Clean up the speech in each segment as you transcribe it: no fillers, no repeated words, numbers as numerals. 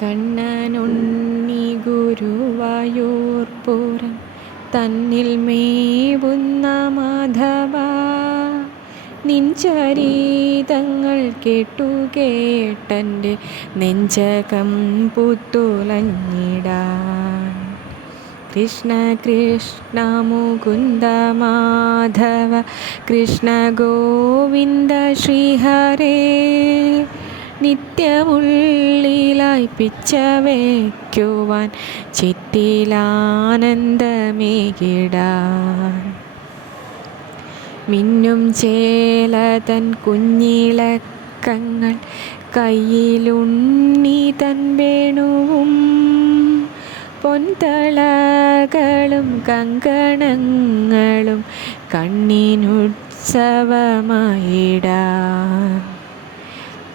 കണ്ണനുണ്ണി ഗുരുവായൂർപുരം തന്നിൽ മേവുന്ന മാധവ, നിൻ ചരിതങ്ങൾ കേട്ടൻ്റെ നെഞ്ചകം പുത്തുലഞ്ഞിടാൻ. കൃഷ്ണ കൃഷ്ണ മുകുന്ദ മാധവ, കൃഷ്ണ ഗോവിന്ദ ശ്രീഹരേ, നിത്യമുള്ളിലായി പിച്ച വയ്ക്കുവാൻ ചിത്തിലാനന്ദമേകിടാൻ. മിന്നും ചേലതൻ കുഞ്ഞിളക്കങ്ങൾ, കയ്യിലുണ്ണി തൻ വേണുവും, പൊൻതളകളും കങ്കണങ്ങളും കണ്ണിനുത്സവമായിടാൻ.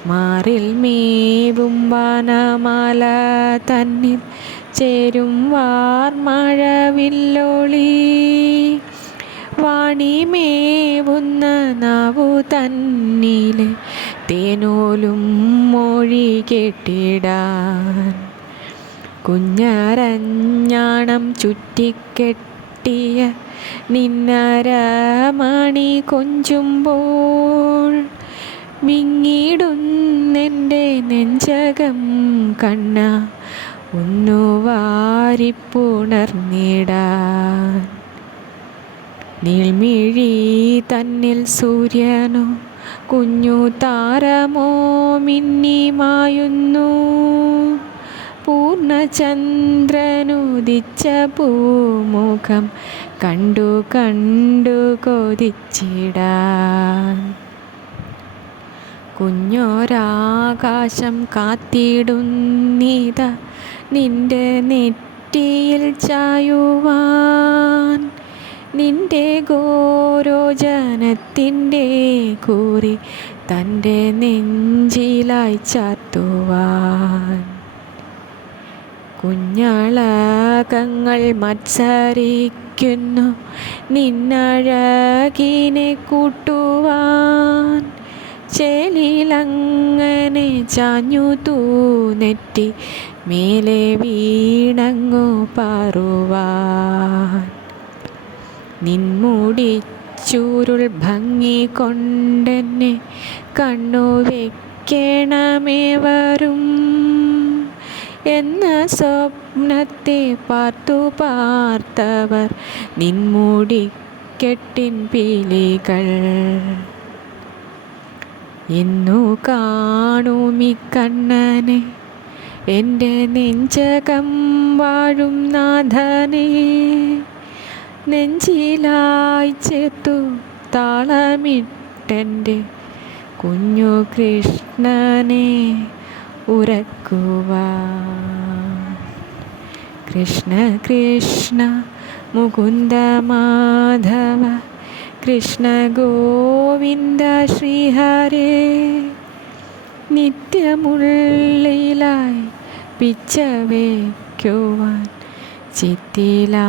മാറിൽ മേവും വനമാല തന്നിൽ ചേരും വാർമഴവില്ലോളി, വാണിമേവുന്ന നാവു തന്നിലെ തേനോലും മൊഴി കേട്ടിടാൻ. കുഞ്ഞരഞ്ഞാണം ചുറ്റിക്കെട്ടിയ നിന്നരമണി കൊഞ്ചുമ്പോൾ, വിങ്ങിടുന്നെൻ്റെ നെഞ്ചകം കണ്ണ ഒന്നു വാരിപ്പുണർന്നിടാൻ. നീൾമിഴി തന്നിൽ സൂര്യനോ കുഞ്ഞു താരമോ മിന്നിമായുന്നു, പൂർണ്ണചന്ദ്രനുദിച്ച പൂമുഖം കണ്ടു കണ്ടു കൊതിച്ചിടാൻ. കുഞ്ഞൊരാകാശം കാത്തിടുന്നിത നിന്റെ നെറ്റിയിൽ ചായുവാൻ, നിന്റെ ഗോരോജനത്തിൻ്റെ കൂറി തൻ്റെ നെഞ്ചിലായി ചാർത്തുവാൻ. കുഞ്ഞളകങ്ങൾ മത്സരിക്കുന്നു നിന്നഴകിനെ കൂട്ടുവാൻ, ചേലിലങ്ങനെ ചാഞ്ഞു തൂനെറ്റി മേലെ വീണങ്ങു പാറുവാൻ. നിൻമുടിച്ചൂരുൾ ഭംഗി കൊണ്ടെന്നെ കണ്ണു വെക്കണമേ വരും എന്ന സ്വപ്നത്തെ പാർത്തു പാർത്തവർ നിൻമുടിക്കെട്ടിൻ പീലികൾ. എന്നു കാണുമി കണ്ണനെ എൻ്റെ നെഞ്ചകം വാഴും നാഥനെ, നെഞ്ചിലായി ചേർത്തു താളമിട്ടെൻ്റെ കുഞ്ഞു കൃഷ്ണനെ ഉറക്കുവാൻ. കൃഷ്ണ കൃഷ്ണ മുകുന്ദ മാധവ, കൃഷ്ണ ഗോവിന്ദ ശ്രീഹരേ, നിത്യമുള്ളിലായി പിച്ച വയ്ക്കുവാൻ ചിത്തിലാനന്ദമേകിടാൻ.